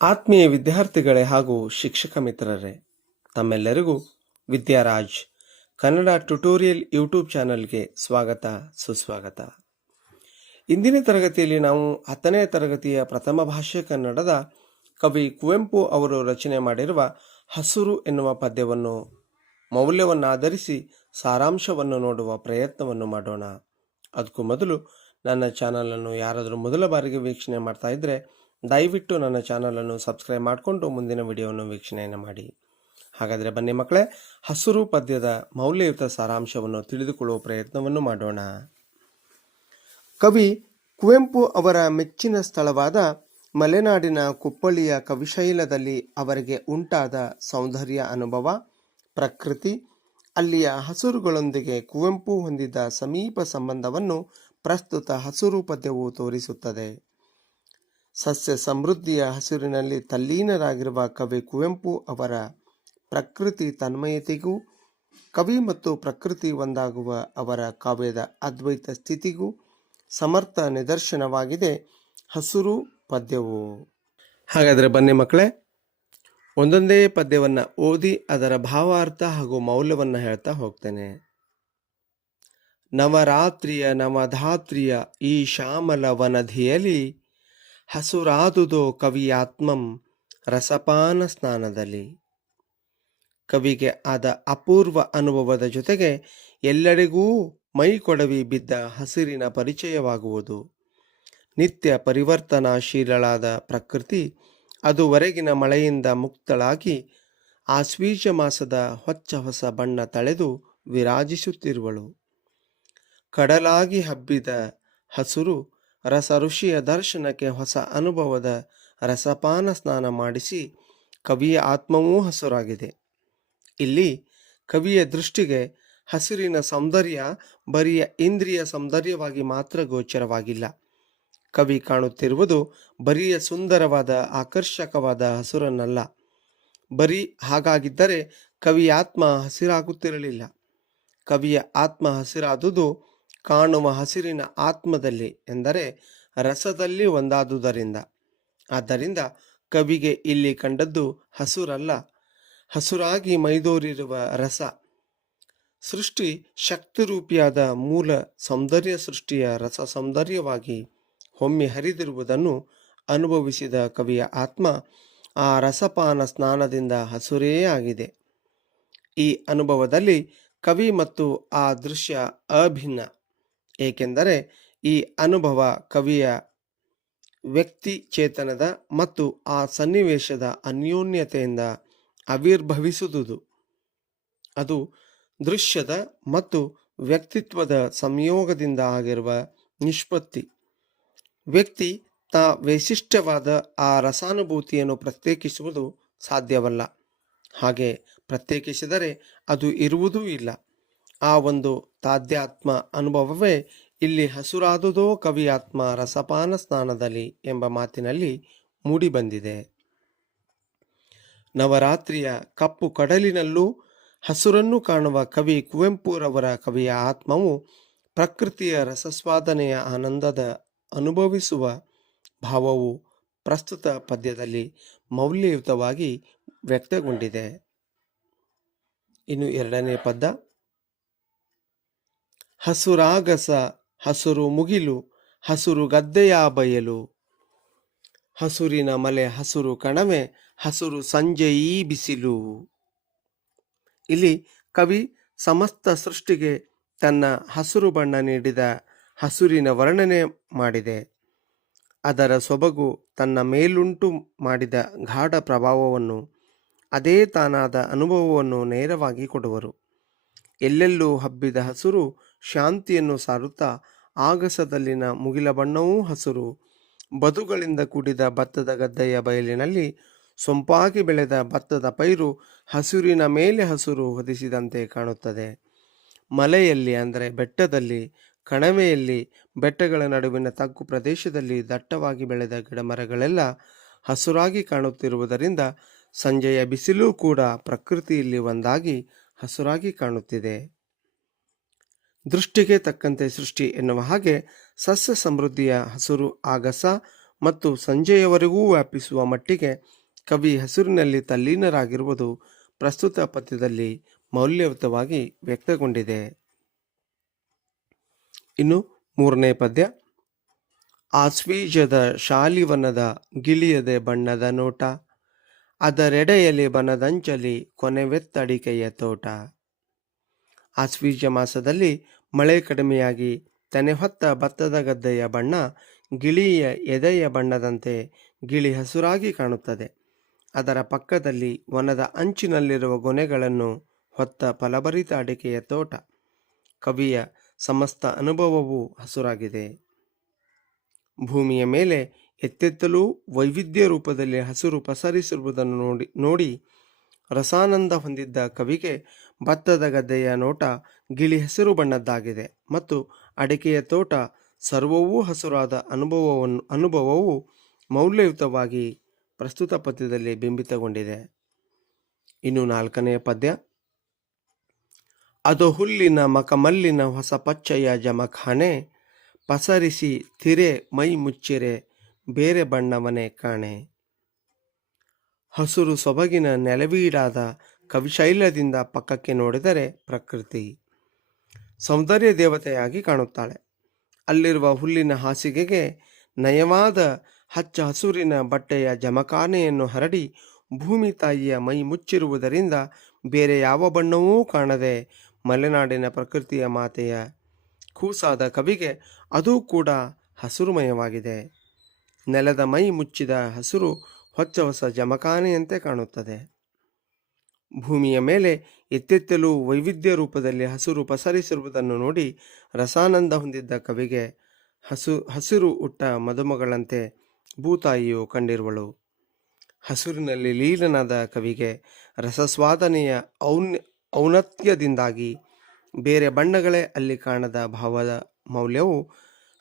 ಆತ್ಮೀಯ ವಿದ್ಯಾರ್ಥಿಗಳೇ ಹಾಗೂ ಶಿಕ್ಷಕ ಮಿತ್ರರೇ, ತಮ್ಮೆಲ್ಲರಿಗೂ ವಿದ್ಯಾರಾಜ್ ಕನ್ನಡ ಟ್ಯುಟೋರಿಯಲ್ ಯೂಟ್ಯೂಬ್ ಚಾನಲ್ಗೆ ಸ್ವಾಗತ, ಸುಸ್ವಾಗತ. ಇಂದಿನ ತರಗತಿಯಲ್ಲಿ ನಾವು ಹತ್ತನೇ ತರಗತಿಯ ಪ್ರಥಮ ಭಾಷೆ ಕನ್ನಡದ ಕವಿ ಕುವೆಂಪು ಅವರು ರಚನೆ ಮಾಡಿರುವ ಹಸುರು ಎನ್ನುವ ಪದ್ಯವನ್ನು ಮೌಲ್ಯವನ್ನಾಧರಿಸಿ ಸಾರಾಂಶವನ್ನು ನೋಡುವ ಪ್ರಯತ್ನವನ್ನು ಮಾಡೋಣ. ಅದಕ್ಕೂ ಮೊದಲು ನನ್ನ ಚಾನಲನ್ನು ಯಾರಾದರೂ ಮೊದಲ ಬಾರಿಗೆ ವೀಕ್ಷಣೆ ಮಾಡ್ತಾ ಇದ್ದರೆ ದಯವಿಟ್ಟು ನನ್ನ ಚಾನಲನ್ನು ಸಬ್ಸ್ಕ್ರೈಬ್ ಮಾಡಿಕೊಂಡು ಮುಂದಿನ ವಿಡಿಯೋವನ್ನು ವೀಕ್ಷಣೆಯನ್ನು ಮಾಡಿ. ಹಾಗಾದರೆ ಬನ್ನಿ ಮಕ್ಕಳೇ, ಹಸುರು ಪದ್ಯದ ಮೌಲ್ಯಯುತ ಸಾರಾಂಶವನ್ನು ತಿಳಿದುಕೊಳ್ಳುವ ಪ್ರಯತ್ನವನ್ನು ಮಾಡೋಣ. ಕವಿ ಕುವೆಂಪು ಅವರ ಮೆಚ್ಚಿನ ಸ್ಥಳವಾದ ಮಲೆನಾಡಿನ ಕುಪ್ಪಳಿಯ ಕವಿಶೈಲದಲ್ಲಿ ಅವರಿಗೆ ಉಂಟಾದ ಸೌಂದರ್ಯ ಅನುಭವ, ಪ್ರಕೃತಿ, ಅಲ್ಲಿಯ ಹಸುರುಗಳೊಂದಿಗೆ ಕುವೆಂಪು ಹೊಂದಿದ್ದ ಸಮೀಪ ಸಂಬಂಧವನ್ನು ಪ್ರಸ್ತುತ ಹಸುರು ಪದ್ಯವು ತೋರಿಸುತ್ತದೆ. ಸಸ್ಯ ಸಮೃದ್ಧಿಯ ಹಸಿರಿನಲ್ಲಿ ತಲ್ಲೀನರಾಗಿರುವ ಕವಿ ಕುವೆಂಪು ಅವರ ಪ್ರಕೃತಿ ತನ್ಮಯತೆಗೂ, ಕವಿ ಮತ್ತು ಪ್ರಕೃತಿ ಒಂದಾಗುವ ಅವರ ಕಾವ್ಯದ ಅದ್ವೈತ ಸ್ಥಿತಿಗೂ ಸಮರ್ಥ ನಿದರ್ಶನವಾಗಿದೆ ಹಸುರು ಪದ್ಯವು. ಹಾಗಾದರೆ ಬನ್ನಿ ಮಕ್ಕಳೇ, ಒಂದೊಂದೇ ಪದ್ಯವನ್ನು ಓದಿ ಅದರ ಭಾವಾರ್ಥ ಹಾಗೂ ಮೌಲ್ಯವನ್ನು ಹೇಳ್ತಾ ಹೋಗ್ತೇನೆ. ನವರಾತ್ರಿಯ ನವಧಾತ್ರಿಯ ಈ ಶ್ಯಾಮಲ ವನಧಿಯಲ್ಲಿ ಹಸುರಾದುದೋ ಕವಿಯಾತ್ಮಂ ರಸಪಾನ ಸ್ನಾನದಲ್ಲಿ. ಕವಿಗೆ ಆದ ಅಪೂರ್ವ ಅನುಭವದ ಜೊತೆಗೆ ಎಲ್ಲರಿಗೂ ಮೈ ಕೊಡವಿ ಬಿದ್ದ ಹಸಿರಿನ ಪರಿಚಯವಾಗುವುದು. ನಿತ್ಯ ಪರಿವರ್ತನಾಶೀಲಳಾದ ಪ್ರಕೃತಿ ಅದುವರೆಗಿನ ಮಳೆಯಿಂದ ಮುಕ್ತಳಾಗಿ ಆಶ್ವೀಜ ಮಾಸದ ಹೊಚ್ಚ ಹೊಸ ಬಣ್ಣ ತಳೆದು ವಿರಾಜಿಸುತ್ತಿರುವಳು. ಕಡಲಾಗಿ ಹಬ್ಬಿದ ಹಸುರು ರಸ ಋಷಿಯ ದರ್ಶನಕ್ಕೆ ಹೊಸ ಅನುಭವದ ರಸಪಾನ ಸ್ನಾನ ಮಾಡಿಸಿ ಕವಿಯ ಆತ್ಮವೂ ಹಸುರಾಗಿದೆ. ಇಲ್ಲಿ ಕವಿಯ ದೃಷ್ಟಿಗೆ ಹಸಿರಿನ ಸೌಂದರ್ಯ ಬರಿಯ ಇಂದ್ರಿಯ ಸೌಂದರ್ಯವಾಗಿ ಮಾತ್ರ ಗೋಚರವಾಗಿಲ್ಲ. ಕವಿ ಕಾಣುತ್ತಿರುವುದು ಬರಿಯ ಸುಂದರವಾದ ಆಕರ್ಷಕವಾದ ಹಸುರನ್ನಲ್ಲ. ಬರೀ ಹಾಗಾಗಿದ್ದರೆ ಕವಿಯ ಆತ್ಮ ಹಸಿರಾಗುತ್ತಿರಲಿಲ್ಲ. ಕವಿಯ ಆತ್ಮ ಹಸಿರಾದುದು ಕಾಣುವ ಹಸಿರಿನ ಆತ್ಮದಲ್ಲಿ ಎಂದರೆ ರಸದಲ್ಲಿ ಒಂದಾದುದರಿಂದ. ಆದ್ದರಿಂದ ಕವಿಗೆ ಇಲ್ಲಿ ಕಂಡದ್ದು ಹಸುರಲ್ಲ. ಹಸುರಾಗಿ ಮೈದೋರಿರುವ ರಸ. ಸೃಷ್ಟಿ ಶಕ್ತಿರೂಪಿಯಾದ ಮೂಲ ಸೌಂದರ್ಯ ಸೃಷ್ಟಿಯ ರಸ ಸೌಂದರ್ಯವಾಗಿ ಹೊಮ್ಮಿ ಹರಿದಿರುವುದನ್ನು ಅನುಭವಿಸಿದ ಕವಿಯ ಆತ್ಮ ಆ ರಸಪಾನ ಸ್ನಾನದಿಂದ ಹಸುರೇ ಆಗಿದೆ. ಈ ಅನುಭವದಲ್ಲಿ ಕವಿ ಮತ್ತು ಆ ದೃಶ್ಯ ಅಭಿನ್ನ. ಏಕೆಂದರೆ ಈ ಅನುಭವ ಕವಿಯ ವ್ಯಕ್ತಿ ಚೇತನದ ಮತ್ತು ಆ ಸನ್ನಿವೇಶದ ಅನ್ಯೋನ್ಯತೆಯಿಂದ ಆವಿರ್ಭವಿಸುವುದು. ಅದು ದೃಶ್ಯದ ಮತ್ತು ವ್ಯಕ್ತಿತ್ವದ ಸಂಯೋಗದಿಂದ ಆಗಿರುವ ನಿಷ್ಪತ್ತಿ. ವ್ಯಕ್ತಿ ತ ವೈಶಿಷ್ಟ್ಯವಾದ ಆ ರಸಾನುಭೂತಿಯನ್ನು ಪ್ರತ್ಯೇಕಿಸುವುದು ಸಾಧ್ಯವಲ್ಲ. ಹಾಗೆ ಪ್ರತ್ಯೇಕಿಸಿದರೆ ಅದು ಇರುವುದೂ ಇಲ್ಲ. ಆ ಒಂದು ತಾಧ್ಯಾತ್ಮ ಅನುಭವವೇ ಇಲ್ಲಿ ಹಸುರಾದುದೋ ಕವಿಯಾತ್ಮ ರಸಪಾನ ಸ್ನಾನದಲ್ಲಿ ಎಂಬ ಮಾತಿನಲ್ಲಿ ಮೂಡಿಬಂದಿದೆ ನವರಾತ್ರಿಯ ಕಪ್ಪು ಕಡಲಿನಲ್ಲೂ ಹಸುರನ್ನು ಕಾಣುವ ಕವಿ ಕುವೆಂಪುರವರ ಕವಿಯ ಆತ್ಮವು ಪ್ರಕೃತಿಯ ರಸಸ್ವಾದನೆಯ ಆನಂದದ ಅನುಭವಿಸುವ ಭಾವವು ಪ್ರಸ್ತುತ ಪದ್ಯದಲ್ಲಿ ಮೌಲ್ಯಯುತವಾಗಿ ವ್ಯಕ್ತಗೊಂಡಿದೆ. ಇನ್ನು ಎರಡನೇ ಪದ ಹಸುರಾಗಸ, ಹಸುರು ಮುಗಿಲು, ಹಸುರು ಗದ್ದೆಯ ಬಯಲು. ಹಸುರಿನ ಮಲೆ ಹಸುರು ಕಣವೆ ಹಸುರು ಸಂಜೆಯೀ ಬಿಸಿಲು. ಇಲ್ಲಿ ಕವಿ ಸಮಸ್ತ ಸೃಷ್ಟಿಗೆ ತನ್ನ ಹಸುರು ಬಣ್ಣ ನೀಡಿದ ಹಸುರಿನ ವರ್ಣನೆ ಮಾಡಿದೆ. ಅದರ ಸೊಬಗು ತನ್ನ ಮೇಲುಂಟು ಮಾಡಿದ ಗಾಢ ಪ್ರಭಾವವನ್ನು, ಅದೇ ತಾನಾದ ಅನುಭವವನ್ನು ನೇರವಾಗಿ ಕೊಡುವರು. ಎಲ್ಲೆಲ್ಲೂ ಹಬ್ಬಿದ ಹಸುರು ಶಾಂತಿಯನ್ನು ಸಾರುತ್ತಾ ಆಗಸದಲ್ಲಿನ ಮುಗಿಲ ಬಣ್ಣವೂ ಹಸಿರು. ಬದುಗಳಿಂದ ಕೂಡಿದ ಭತ್ತದ ಗದ್ದೆಯ ಬಯಲಿನಲ್ಲಿ ಸೊಂಪಾಗಿ ಬೆಳೆದ ಭತ್ತದ ಪೈರು ಹಸಿರಿನ ಮೇಲೆ ಹಸಿರು ಹೊದಿಸಿದಂತೆ ಕಾಣುತ್ತದೆ. ಮಲೆಯಲ್ಲಿ ಅಂದರೆ ಬೆಟ್ಟದಲ್ಲಿ, ಕಣವೆಯಲ್ಲಿ, ಬೆಟ್ಟಗಳ ನಡುವಿನ ತಗ್ಗು ಪ್ರದೇಶದಲ್ಲಿ ದಟ್ಟವಾಗಿ ಬೆಳೆದ ಗಿಡಮರಗಳೆಲ್ಲ ಹಸುರಾಗಿ ಕಾಣುತ್ತಿರುವುದರಿಂದ ಸಂಜೆಯ ಬಿಸಿಲೂ ಕೂಡ ಪ್ರಕೃತಿಯಲ್ಲಿ ಒಂದಾಗಿ ಹಸುರಾಗಿ ಕಾಣುತ್ತಿದೆ. ದೃಷ್ಟಿಗೆ ತಕ್ಕಂತೆ ಸೃಷ್ಟಿ ಎನ್ನುವ ಹಾಗೆ ಸಸ್ಯ ಸಮೃದ್ಧಿಯ ಹಸುರು ಆಗಸ ಮತ್ತು ಸಂಜೆಯವರೆಗೂ ವ್ಯಾಪಿಸುವ ಮಟ್ಟಿಗೆ ಕವಿ ಹಸಿರಿನಲ್ಲಿ ತಲ್ಲೀನರಾಗಿರುವುದು ಪ್ರಸ್ತುತ ಪದ್ಯದಲ್ಲಿ ಮೌಲ್ಯಯುತವಾಗಿ ವ್ಯಕ್ತಗೊಂಡಿದೆ. ಇನ್ನು ಮೂರನೇ ಪದ್ಯ. ಆಸ್ವೀಜದ ಶಾಲಿವನದ ಗಿಳಿಯದೆ ಬಣ್ಣದ ನೋಟ ಅದರೆಡೆಯಲ್ಲಿ ಬನದಂಚಲಿ ಕೊನೆವೆತ್ತಡಿಕೆಯ ತೋಟ. ಆಸ್ವೀಜ ಮಾಸದಲ್ಲಿ ಮಳೆ ಕಡಿಮೆಯಾಗಿ ತನೆ ಹೊತ್ತ ಭತ್ತದ ಗದ್ದೆಯ ಬಣ್ಣ ಗಿಳಿಯ ಎದೆಯ ಬಣ್ಣದಂತೆ ಗಿಳಿ ಹಸುರಾಗಿ ಕಾಣುತ್ತದೆ. ಅದರ ಪಕ್ಕದಲ್ಲಿ ವನದ ಅಂಚಿನಲ್ಲಿರುವ ಗೊನೆಗಳನ್ನು ಹೊತ್ತ ಫಲಭರಿತ ಅಡಿಕೆಯ ತೋಟ. ಕವಿಯ ಸಮಸ್ತ ಅನುಭವವೂ ಹಸುರಾಗಿದೆ. ಭೂಮಿಯ ಮೇಲೆ ಎತ್ತೆತ್ತಲೂ ವೈವಿಧ್ಯ ರೂಪದಲ್ಲಿ ಹಸಿರು ಪಸರಿಸಿರುವುದನ್ನು ನೋಡಿ ನೋಡಿ ರಸಾನಂದ ಹೊಂದಿದ್ದ ಕವಿಗೆ ಭತ್ತದ ಗದ್ದೆಯ ನೋಟ ಗಿಳಿ ಹಸಿರು ಬಣ್ಣದ್ದಾಗಿದೆ ಮತ್ತು ಅಡಿಕೆಯ ತೋಟ ಸರ್ವವೂ ಹಸುರಾದ ಅನುಭವವನ್ನು ಅನುಭವವು ಮೌಲ್ಯಯುತವಾಗಿ ಪ್ರಸ್ತುತ ಪದ್ಯದಲ್ಲಿ ಬಿಂಬಿತಗೊಂಡಿದೆ. ಇನ್ನು ನಾಲ್ಕನೆಯ ಪದ್ಯ. ಅದು ಹುಲ್ಲಿನ ಮಕಮಲ್ಲಿನ ಹೊಸ ಪಚ್ಚೆಯ ಜಮಖಾನೆ, ಪಸರಿಸಿ ತಿರೆ ಮೈ ಮುಚ್ಚಿರೆ ಬೇರೆ ಬಣ್ಣವನೇ ಕಾಣೆ. ಹಸುರು ಸೊಬಗಿನ ನೆಲವೀಡಾದ ಕವಿಶೈಲದಿಂದ ಪಕ್ಕಕ್ಕೆ ನೋಡಿದರೆ ಪ್ರಕೃತಿ. ಸೌಂದರ್ಯ ದೇವತೆಯಾಗಿ ಕಾಣುತ್ತಾಳೆ. ಅಲ್ಲಿರುವ ಹುಲ್ಲಿನ ಹಾಸಿಗೆಗೆ ನಯವಾದ ಹಚ್ಚ ಹಸುರಿನ ಬಟ್ಟೆಯ ಜಮಖಾನೆಯನ್ನು ಹರಡಿ ಭೂಮಿ ತಾಯಿಯ ಮೈ ಮುಚ್ಚಿರುವುದರಿಂದ ಬೇರೆ ಯಾವ ಬಣ್ಣವೂ ಕಾಣದೆ ಮಲೆನಾಡಿನ ಪ್ರಕೃತಿಯ ಮಾತೆಯ ಕೂಸಾದ ಕವಿಗೆ ಅದೂ ಕೂಡ ಹಸುರುಮಯವಾಗಿದೆ. ನೆಲದ ಮೈ ಮುಚ್ಚಿದ ಹಸುರು ಹೊಚ್ಚ ಹೊಸ ಜಮಖಾನೆಯಂತೆ ಕಾಣುತ್ತದೆ. ಭೂಮಿಯ ಮೇಲೆ ಎತ್ತೆತ್ತಲು ವೈವಿಧ್ಯ ರೂಪದಲ್ಲಿ ಹಸಿರು ಪಸರಿಸಿರುವುದನ್ನು ನೋಡಿ ರಸಾನಂದ ಹೊಂದಿದ್ದ ಕವಿಗೆ ಹಸು, ಹಸಿರು ಉಟ್ಟ ಮದುಮಗಳಂತೆ ಭೂತಾಯಿಯು ಕಂಡಿರುವಳು. ಹಸುರಿನಲ್ಲಿ ಲೀಲನಾದ ಕವಿಗೆ ರಸಸ್ವಾದನೆಯ ಔನ್ ಔನತ್ಯದಿಂದಾಗಿ ಬೇರೆ ಬಣ್ಣಗಳೇ ಅಲ್ಲಿ ಕಾಣದ ಭಾವದ ಮೌಲ್ಯವು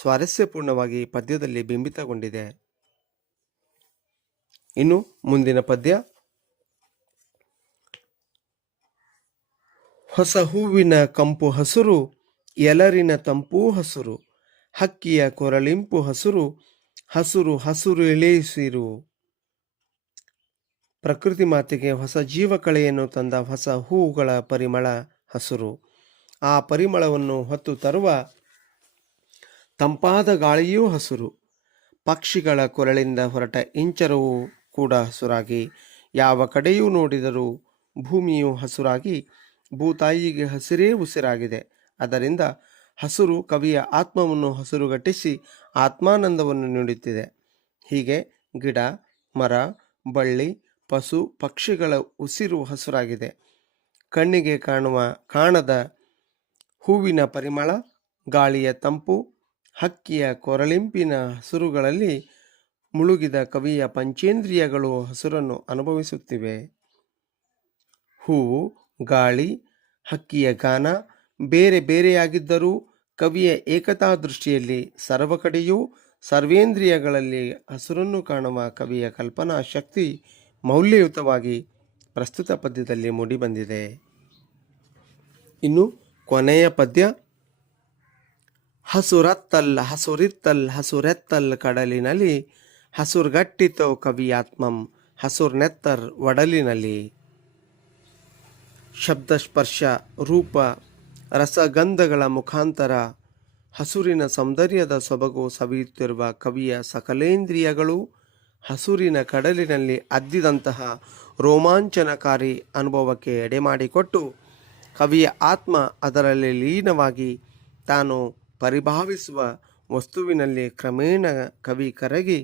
ಸ್ವಾರಸ್ಯಪೂರ್ಣವಾಗಿ ಪದ್ಯದಲ್ಲಿ ಬಿಂಬಿತಗೊಂಡಿದೆ. ಇನ್ನು ಮುಂದಿನ ಪದ್ಯ ಹೊಸ ಹೂವಿನ ಕಂಪು ಹಸುರು, ಎಲರಿನ ತಂಪೂ ಹಸುರು, ಹಕ್ಕಿಯ ಕೊರಳಿಂಪು ಹಸುರು ಹಸುರು ಹಸುರು ಎಳೆಸಿರು ಪ್ರಕೃತಿ ಮಾತೆಗೆ ಹೊಸ ಜೀವಕಳೆಯನ್ನು ತಂದ ಹೊಸ ಹೂವುಗಳ ಪರಿಮಳ ಹಸುರು. ಆ ಪರಿಮಳವನ್ನು ಹೊತ್ತು ತರುವ ತಂಪಾದ ಗಾಳಿಯೂ ಹಸುರು. ಪಕ್ಷಿಗಳ ಕೊರಳಿಂದ ಹೊರಟ ಇಂಚರವೂ ಕೂಡ ಹಸುರಾಗಿ. ಯಾವ ಕಡೆಯೂ ನೋಡಿದರೂ ಭೂಮಿಯು ಹಸುರಾಗಿ. ಭೂತಾಯಿಗೆ ಹಸಿರೇ ಉಸಿರಾಗಿದೆ. ಅದರಿಂದ ಹಸುರು ಕವಿಯ ಆತ್ಮವನ್ನು ಹಸುರುಗಟ್ಟಿಸಿ ಆತ್ಮಾನಂದವನ್ನು ನೀಡುತ್ತಿದೆ. ಹೀಗೆ ಗಿಡ, ಮರ, ಬಳ್ಳಿ, ಪಶು, ಪಕ್ಷಿಗಳ ಉಸಿರು ಹಸುರಾಗಿದೆ. ಕಣ್ಣಿಗೆ ಕಾಣುವ, ಕಾಣದ ಹೂವಿನ ಪರಿಮಳ, ಗಾಳಿಯ ತಂಪು, ಹಕ್ಕಿಯ ಕೊರಳಿಂಪಿನ ಹಸುರುಗಳಲ್ಲಿ ಮುಳುಗಿದ ಕವಿಯ ಪಂಚೇಂದ್ರಿಯಗಳು ಹಸುರನ್ನು ಅನುಭವಿಸುತ್ತಿವೆ. ಹೂವು ಗಾಳಿ, ಹಕ್ಕಿಯ ಗಾನ, ಬೇರೆ ಬೇರೆಯಾಗಿದ್ದರೂ ಕವಿಯ ಏಕತಾ ದೃಷ್ಟಿಯಲ್ಲಿ ಸರ್ವ ಕಡೆಯೂ ಸರ್ವೇಂದ್ರಿಯಗಳಲ್ಲಿ ಹಸುರನ್ನು ಕಾಣುವ ಕವಿಯ ಕಲ್ಪನಾ ಶಕ್ತಿ ಮೌಲ್ಯಯುತವಾಗಿ ಪ್ರಸ್ತುತ ಪದ್ಯದಲ್ಲಿ ಮೂಡಿಬಂದಿದೆ. ಇನ್ನು ಕೊನೆಯ ಪದ್ಯ. ಹಸುರತ್ತಲ್ ಹಸುರಿತ್ತಲ್ ಹಸುರೆತ್ತಲ್ ಕಡಲಿನಲ್ಲಿ, ಹಸುರ್ಗಟ್ಟಿತೋ ಕವಿಯಾತ್ಮಂ, ಹಸುರ್ನೆತ್ತರ್ ಒಡಲಿನಲ್ಲಿ. ಶಬ್ದಸ್ಪರ್ಶ, ರೂಪ, ರಸಗಂಧಗಳ ಮುಖಾಂತರ, ಹಸುರಿನ ಸೌಂದರ್ಯದ ಸೊಬಗು ಸವಿಯುತ್ತಿರುವ ಕವಿಯ ಸಕಲೇಂದ್ರಿಯಗಳು ಹಸುರಿನ ಕಡಲಿನಲ್ಲಿ ಅದ್ದಿದಂತಹ ರೋಮಾಂಚನಕಾರಿ ಅನುಭವಕ್ಕೆ ಎಡೆಮಾಡಿಕೊಟ್ಟು ಕವಿಯ ಆತ್ಮ ಅದರಲ್ಲಿ ಲೀನವಾಗಿ ತಾನು ಪರಿಭಾವಿಸುವ ವಸ್ತುವಿನಲ್ಲಿ ಕ್ರಮೇಣ ಕವಿ ಕರಗಿ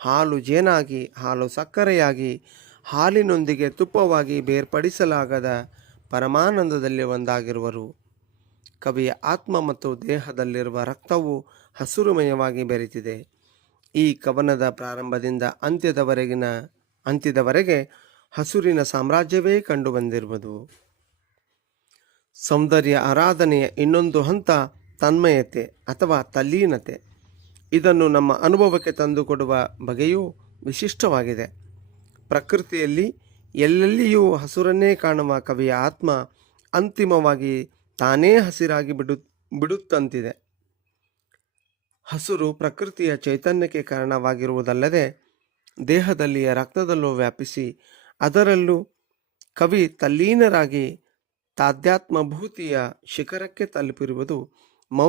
ಹಾಲು ಜೇನಾಗಿ, ಹಾಲು ಸಕ್ಕರೆಯಾಗಿ, ಹಾಲಿನೊಂದಿಗೆ ತುಪ್ಪವಾಗಿ ಬೇರ್ಪಡಿಸಲಾಗದ ಪರಮಾನಂದದಲ್ಲಿ ಒಂದಾಗಿರುವರು. ಕವಿಯ ಆತ್ಮ ಮತ್ತು ದೇಹದಲ್ಲಿರುವ ರಕ್ತವು ಹಸುರುಮಯವಾಗಿ ಬೆರೆತಿದೆ. ಈ ಕವನದ ಪ್ರಾರಂಭದಿಂದ ಅಂತ್ಯದವರೆಗಿನ, ಅಂತ್ಯದವರೆಗೆ ಹಸುರಿನ ಸಾಮ್ರಾಜ್ಯವೇ ಕಂಡುಬಂದಿರುವುದು. ಸೌಂದರ್ಯ ಆರಾಧನೆಯ ಇನ್ನೊಂದು ಹಂತ ತನ್ಮಯತೆ ಅಥವಾ ತಲ್ಲೀನತೆ. ಇದನ್ನು ನಮ್ಮ ಅನುಭವಕ್ಕೆ ತಂದುಕೊಡುವ ಬಗೆಯೂ ವಿಶಿಷ್ಟವಾಗಿದೆ. ಪ್ರಕೃತಿಯಲ್ಲಿ ಎಲ್ಲೆಲ್ಲಿಯೂ ಹಸುರನ್ನೇ ಕಾಣುವ ಕವಿಯ ಆತ್ಮ ಅಂತಿಮವಾಗಿ ತಾನೇ ಹಸಿರಾಗಿ ಬಿಡು, ಬಿಡುತ್ತಂತಿದೆ. ಹಸುರು ಪ್ರಕೃತಿಯ ಚೈತನ್ಯಕ್ಕೆ ಕಾರಣವಾಗಿರುವುದಲ್ಲದೆ ದೇಹದಲ್ಲಿಯ ರಕ್ತದಲ್ಲೂ ವ್ಯಾಪಿಸಿ ಅದರಲ್ಲೂ ಕವಿ ತಲ್ಲೀನರಾಗಿ ತಾಧ್ಯಾತ್ಮಭೂತಿಯ ಶಿಖರಕ್ಕೆ ತಲುಪಿರುವುದು ಮೌಲ್ಯ